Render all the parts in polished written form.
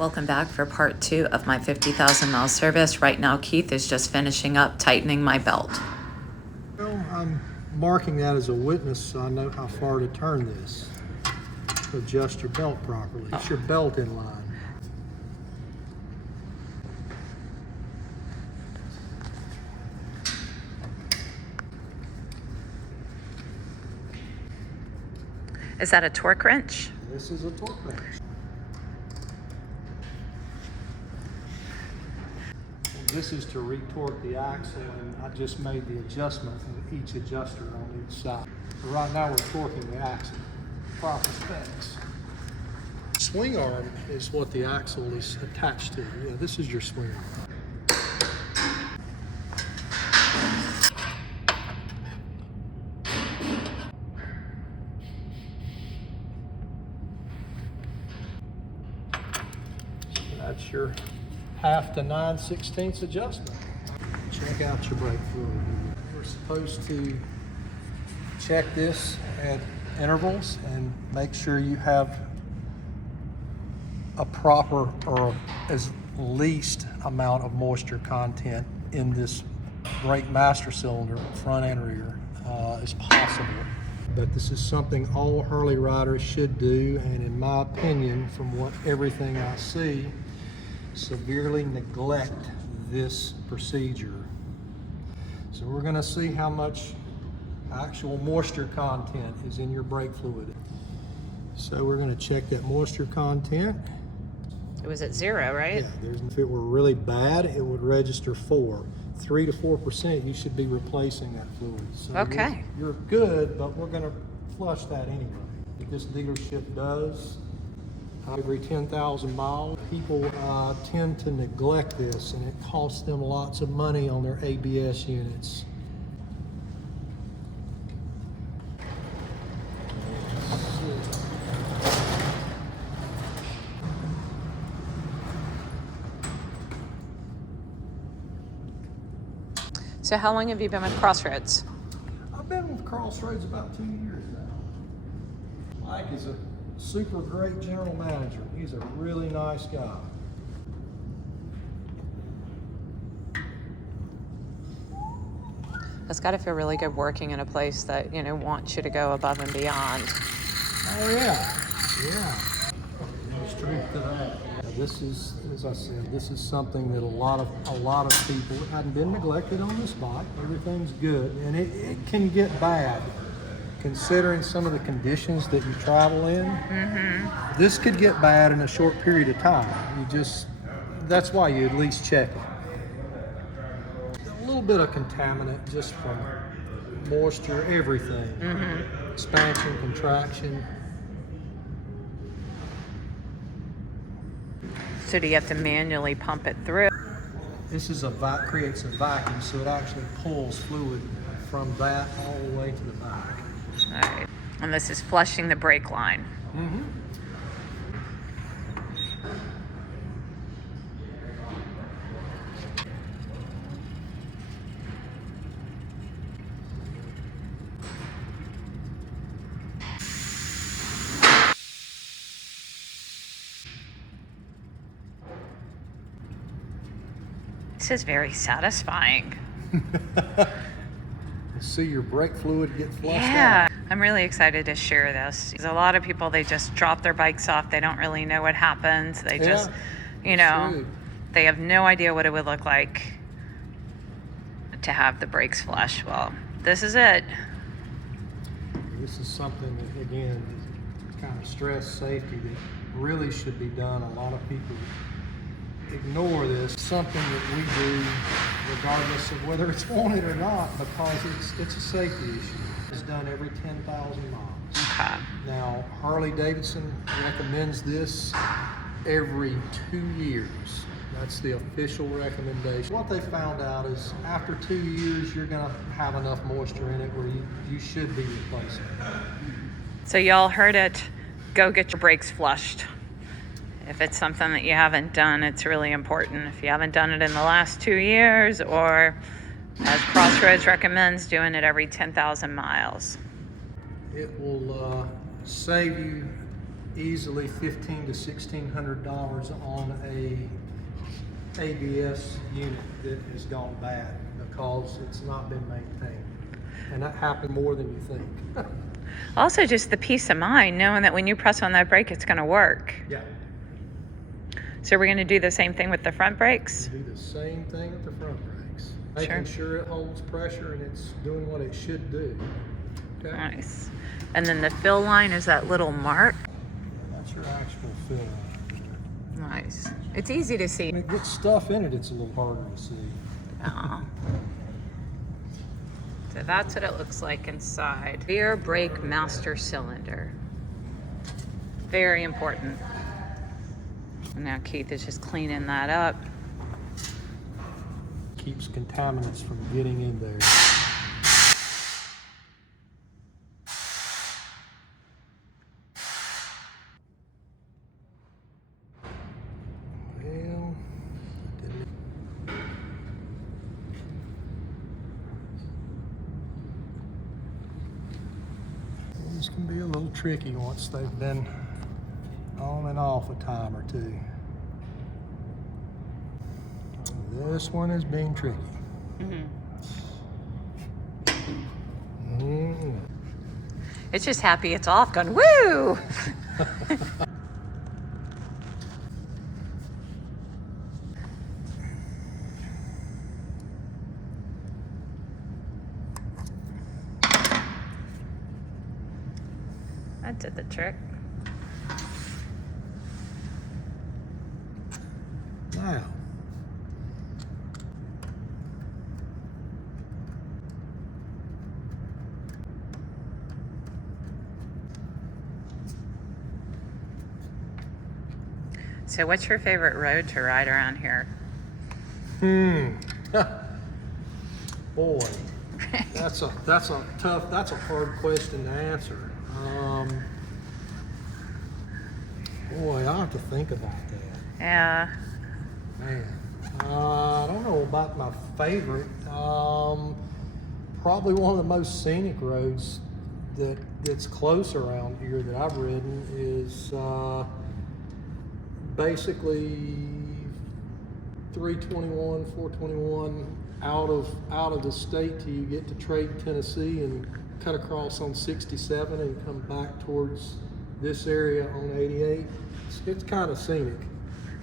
Welcome back for part 2 of my 50,000 mile service. Right now, Keith is just finishing up tightening my belt. Well, I'm marking that as a witness so I know how far to turn this. Adjust your belt properly. It's your belt in line. Is that a torque wrench? This is a torque wrench. This is to retorque the axle, and I just made the adjustment for each adjuster on each side. But right now we're torquing the axle. Proper specs. Swing arm is what the axle is attached to. Yeah, this is your swing arm. That's your 1/2 to 9/16 adjustment. Check out your brake fluid. We're supposed to check this at intervals and make sure you have a proper or as least amount of moisture content in this brake master cylinder, front and rear, as possible. But this is something all Harley riders should do, and in my opinion, from everything I see, severely neglect this procedure. So we're going to see how much actual moisture content is in your brake fluid. So we're going to check that moisture content. It was at 0, right? Yeah, if it were really bad, it would register 4. 3 to 4%, you should be replacing that fluid. So okay. You're good, but we're going to flush that anyway. What this dealership does, every 10,000 miles, people tend to neglect this, and it costs them lots of money on their ABS units. So how long have you been with Crossroads? I've been with Crossroads about 2 years now. Mike is a super great general manager. He's a really nice guy. It's got to feel really good working in a place that, you know, wants you to go above and beyond. Oh yeah, yeah. There's truth to that. This is, as I said, this is something that a lot of people hadn't been neglected on this bike. Everything's good, and it can get bad. Considering some of the conditions that you travel in, this could get bad in a short period of time. That's why you at least check it. A little bit of contaminant just from moisture, everything. Expansion, contraction. So do you have to manually pump it through? This is creates a vacuum, so it actually pulls fluid from that all the way to the back. All right. And this is flushing the brake line. This is very satisfying. See your brake fluid get flushed out. Yeah, I'm really excited to share this. There's a lot of people, they just drop their bikes off. They don't really know what happens. They just, you know, true. They have no idea what it would look like to have the brakes flush. Well, this is it. This is something that, again, is kind of stress safety that really should be done. A lot of people ignore this. Something that we do regardless of whether it's wanted or not, because it's a safety issue. It's done every 10,000 miles. Okay. Now, Harley Davidson recommends this every 2 years. That's the official recommendation. What they found out is after 2 years, you're gonna have enough moisture in it where you should be replacing it. So y'all heard it. Go get your brakes flushed. If it's something that you haven't done, it's really important. If you haven't done it in the last 2 years, or as Crossroads recommends, doing it every 10,000 miles. It will save you easily $1,500 to $1,600 on a ABS unit that has gone bad because it's not been maintained. And that happened more than you think. Also, just the peace of mind, knowing that when you press on that brake, it's going to work. Yeah. So we're going to do the same thing with the front brakes? Do the same thing with the front brakes. Making sure it holds pressure and it's doing what it should do. Okay. Nice. And then the fill line is that little mark. That's your actual fill line. Nice. It's easy to see. When it gets stuff in it, it's a little harder to see. Oh. So that's what it looks like inside. Rear brake master cylinder. Very important. And now Keith is just cleaning that up. Keeps contaminants from getting in there. Well, this can be a little tricky once they've been on and off a time or two. This one is being tricky. It's just happy it's off, going woo! That did the trick. Now, So what's your favorite road to ride around here? Boy, that's a hard question to answer. Boy, I'll have to think about that. Yeah. Man, I don't know about my favorite. Probably one of the most scenic roads that's close around here that I've ridden is basically 321, 421 out of the state till you get to Trade, Tennessee, and cut across on 67 and come back towards this area on 88. It's kind of scenic.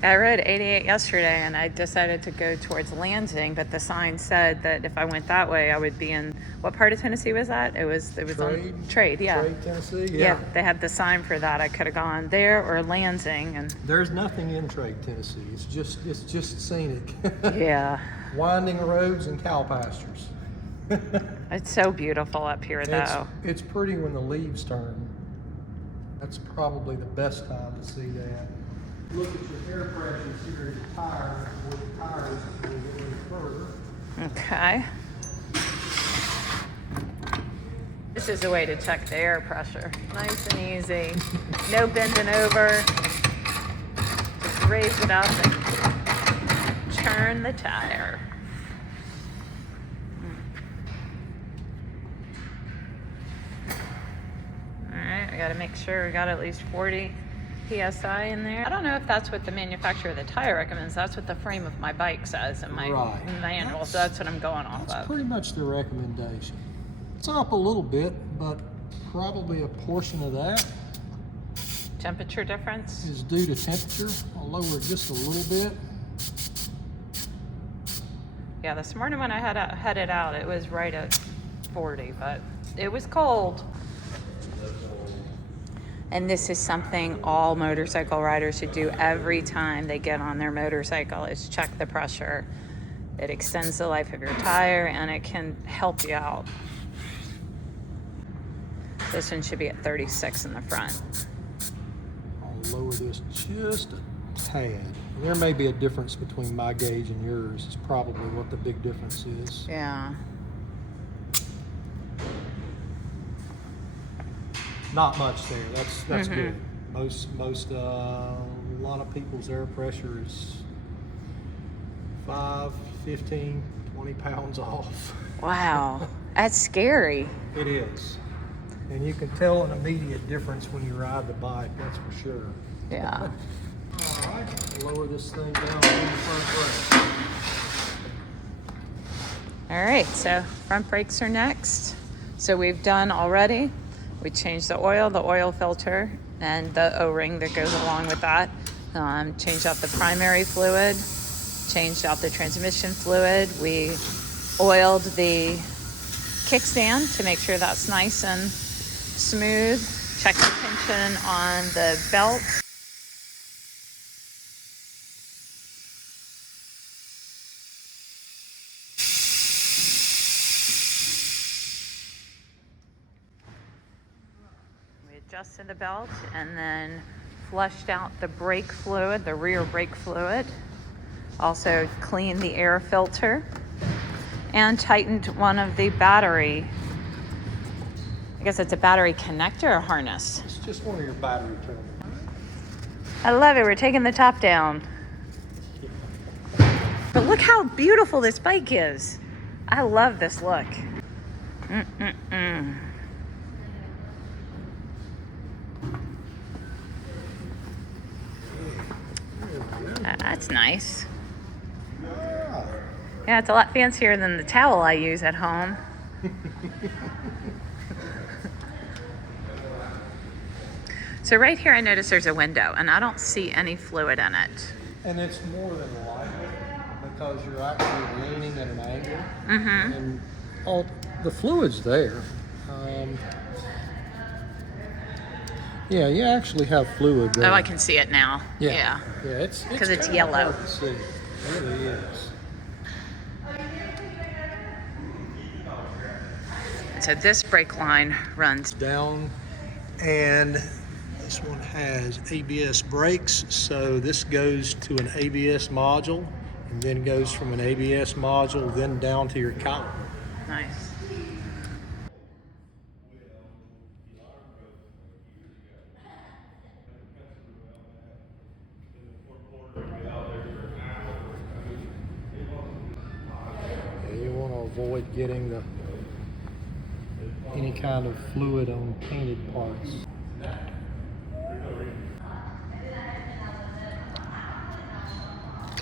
I rode 88 yesterday and I decided to go towards Lansing, but the sign said that if I went that way, I would be in, what part of Tennessee was that? It was Trade, on Trade, yeah. Trade, Tennessee, Yeah, they had the sign for that. I could have gone there or Lansing, and there's nothing in Trade, Tennessee. It's just scenic. yeah. Winding roads and cow pastures. It's so beautiful up here, though. It's pretty when the leaves turn. That's probably the best time to see that. Look at your air pressure, see your tires, where the tires will get a little further. Okay. This is a way to check the air pressure. Nice and easy. No bending over. Just raise it up and turn the tire. All right, I gotta make sure we got at least 40 PSI in there. I don't know if that's what the manufacturer of the tire recommends. That's what the frame of my bike says in my manual, so that's what I'm going off of. That's pretty much the recommendation. It's up a little bit, but probably a portion of that Temperature difference? is due to temperature. I'll lower it just a little bit. Yeah, this morning when I headed out, it was right at 40, but it was cold. And this is something all motorcycle riders should do every time they get on their motorcycle, is check the pressure. It extends the life of your tire and it can help you out. This one should be at 36 in the front. I'll lower this just a tad. There may be a difference between my gauge and yours. It's probably what the big difference is. Yeah. Not much there. That's good. Most a lot of people's air pressure is 5, 15, 20 pounds off. Wow, that's scary. It is. And you can tell an immediate difference when you ride the bike, that's for sure. Yeah. All right, lower this thing down on the front brake. All right, so front brakes are next. So we've done already. We changed the oil filter, and the O-ring that goes along with that. Changed out the primary fluid, changed out the transmission fluid. We oiled the kickstand to make sure that's nice and smooth. Checked the tension on the belt. We adjusted the belt and then flushed out the brake fluid, the rear brake fluid. Also cleaned the air filter and tightened one of the battery, I guess it's a battery connector or harness. It's just one of your battery terminals. I love it. We're taking the top down. But look how beautiful this bike is. I love this look. That's nice. Yeah, it's a lot fancier than the towel I use at home. So right here I notice there's a window and I don't see any fluid in it. And it's more than likely because you're actually leaning at an angle. And all the fluid's there. Yeah, you actually have fluid there. Oh, I can see it now. Yeah. Yeah, it's 'Cause it's kinda yellow. hard to see. It really is. So this brake line runs Down, and this one has ABS brakes, so this goes to an ABS module and then goes from an ABS module then down to your caliper. nice. You want to avoid getting any kind of fluid on painted parts.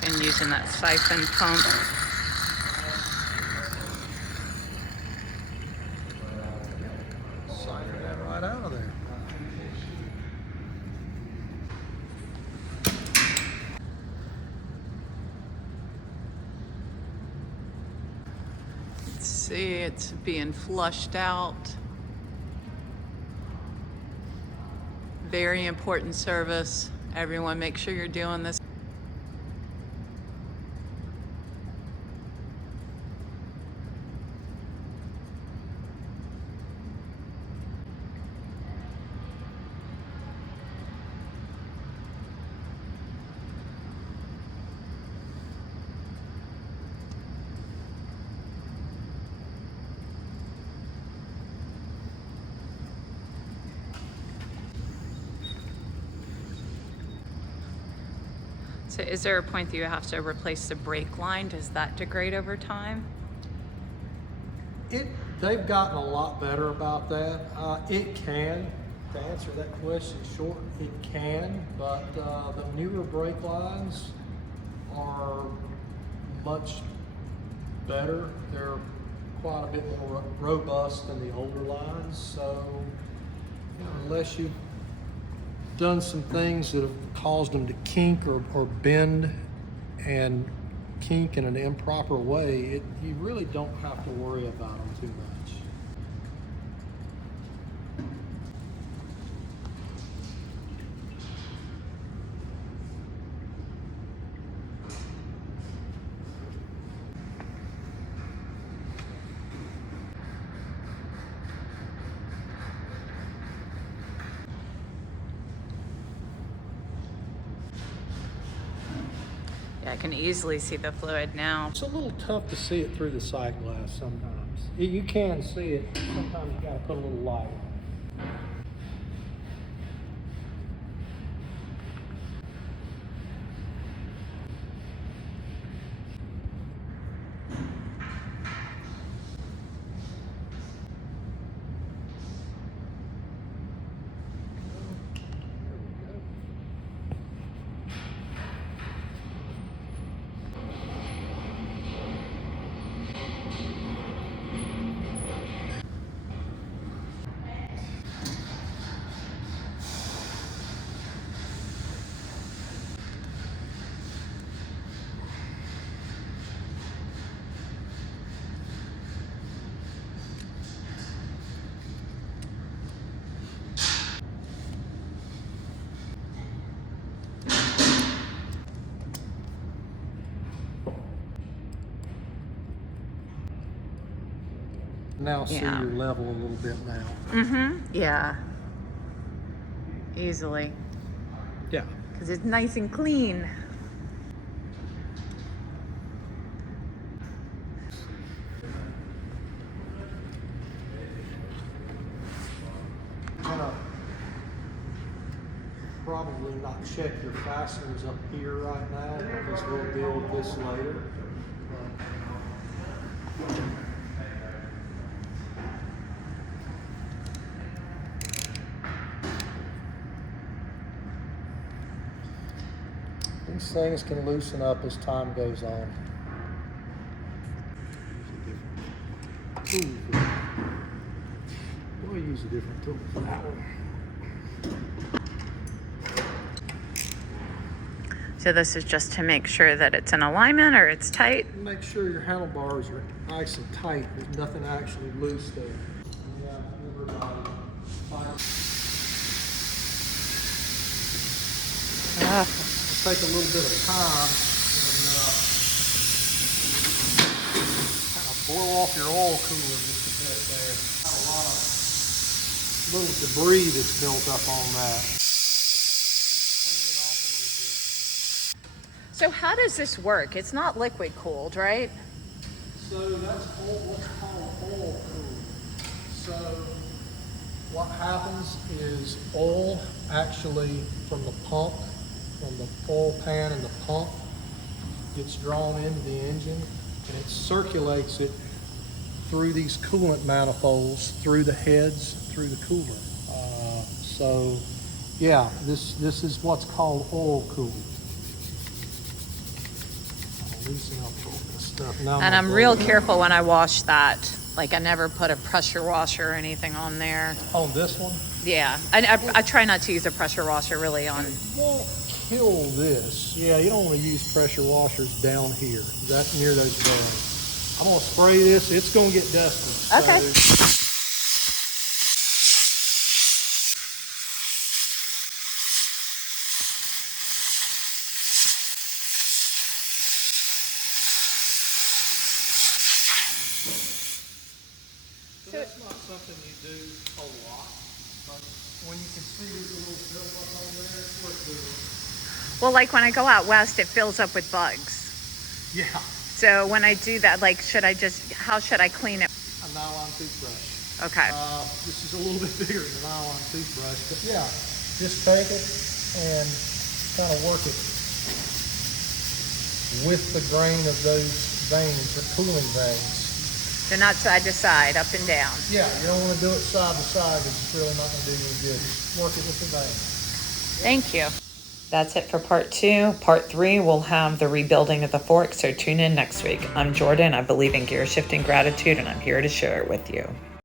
And using that siphon pump. Siphon that right out of there. See, it's being flushed out. Very important service. Everyone make sure you're doing this. So is there a point that you have to replace the brake line? Does that degrade over time? They've gotten a lot better about that. It can, to answer that question short, it can, but the newer brake lines are much better. They're quite a bit more robust than the older lines, so unless you've done some things that have caused them to kink or bend and kink in an improper way, you really don't have to worry about them too much. Yeah, I can easily see the fluid now. It's a little tough to see it through the sight glass sometimes. You can see it, sometimes you gotta put a little light on it. now see Yeah. your level a little bit now. Mm-hmm. Yeah. Easily. Yeah. Because it's nice and clean. I'm gonna probably not check your fasteners up here right now because we'll deal with this later. These things can loosen up as time goes on. We'll use a different tool for that one. So this is just to make sure that it's in alignment or it's tight. Make sure your handlebars are nice and tight. There's nothing actually loose there. Yeah, everybody. It'll take a little bit of time and kind of blow off your oil cooler just a bit there. Got a lot of little debris that's built up on that. Just clean it off a little bit. So how does this work? It's not liquid cooled, right? So that's what's called oil cooling. So what happens is oil actually from the pump, from the oil pan and the pump, gets drawn into the engine and it circulates it through these coolant manifolds, through the heads, through the cooler. So yeah, this is what's called oil cooling. I'll loosen up all this stuff. Now And I'm real careful when I wash that. Like I never put a pressure washer or anything on there. on this one. Yeah, I try not to use a pressure washer really on. Won't kill this. Yeah, you don't want to use pressure washers down here. That's near those bearings. I'm gonna spray this. It's gonna get dusty. Okay. So that's not something you do a lot, but when you can see there's a little buildup on there, it's worth doing. Well, like when I go out west, it fills up with bugs. Yeah, So when I do that, like, how should I clean it? a nylon toothbrush. Okay. This is a little bit bigger than a nylon toothbrush, but yeah, just take it and kind of work it with the grain of those veins, the cooling veins. So not side to side, up and down. Yeah, you don't want to do it side to side. It's really not going to do you any good. Just work it with the veins. Thank you. That's it for part 2. Part 3, we'll have the rebuilding of the fork, so tune in next week. I'm Jordan. I believe in gear shifting gratitude, and I'm here to share it with you.